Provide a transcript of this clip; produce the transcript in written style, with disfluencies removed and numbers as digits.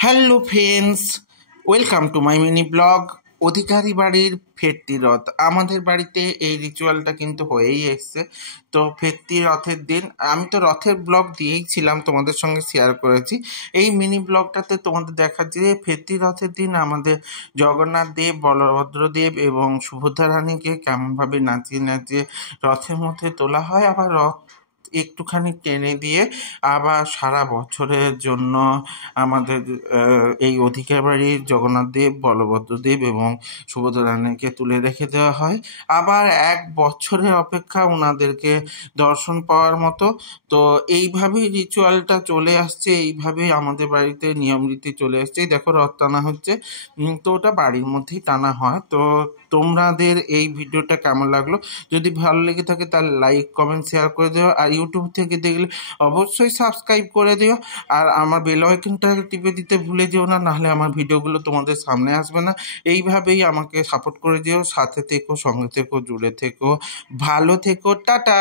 Hello friends, welcome to my mini blog. Adhikari বাড়ির ফেরতি রথ। আমাদের বাড়িতে এই রিচুয়ালটা কিন্তু হয়েই এসছে। তো ফেরতি রথের দিন আমি তো রথের ব্লগ দিয়েইছিলাম, তোমাদের সঙ্গে শেয়ার করেছি। এই মিনি ব্লগটাতে তোমাদের দেখাচ্ছি যে ফেরতি রথের দিন আমাদের জগন্নাথ দেব, বলভদ্র দেব এবং সুভদ্রা রানীকে কেমনভাবে নাচিয়ে নাচিয়ে রথের মধ্যে তোলা হয়, আবার রথ একটুখানি টেনে দিয়ে আবার সারা বছরের জন্য আমাদের এই অধিকার বাড়ির জগন্নাথ দেব, বলভদ্র দেব এবং সুভদ্রা রানীকে তুলে রেখে দেওয়া হয়। আবার 1 বছরের অপেক্ষা ওনাদেরকে দর্শন পাওয়ার মতো। তো এইভাবেই রিচুয়ালটা চলে আসছে, এইভাবেই আমাদের বাড়িতে নিয়ম রীতি চলে আসছে। দেখো রথ টানা হচ্ছে, তো ওটা বাড়ির মধ্যেই টানা হয়। তো তোমাদের এই ভিডিওটা কেমন লাগলো? যদি ভালো লেগে থাকে তাহলে লাইক, কমেন্ট, শেয়ার করে দিও। আর ইউটিউব থেকে দেখলে অবশ্যই সাবস্ক্রাইব করে দিও। আর আমার বেল আইকনটা টিপে দিতে ভুলে যেও না, নাহলে আমার ভিডিওগুলো তোমাদের সামনে আসবে না। এইভাবেই আমাকে সাপোর্ট করে দিও। সাথে থেকো, সঙ্গে থেকো, জুড়ে থেকো, ভালো থেকো, টাটা।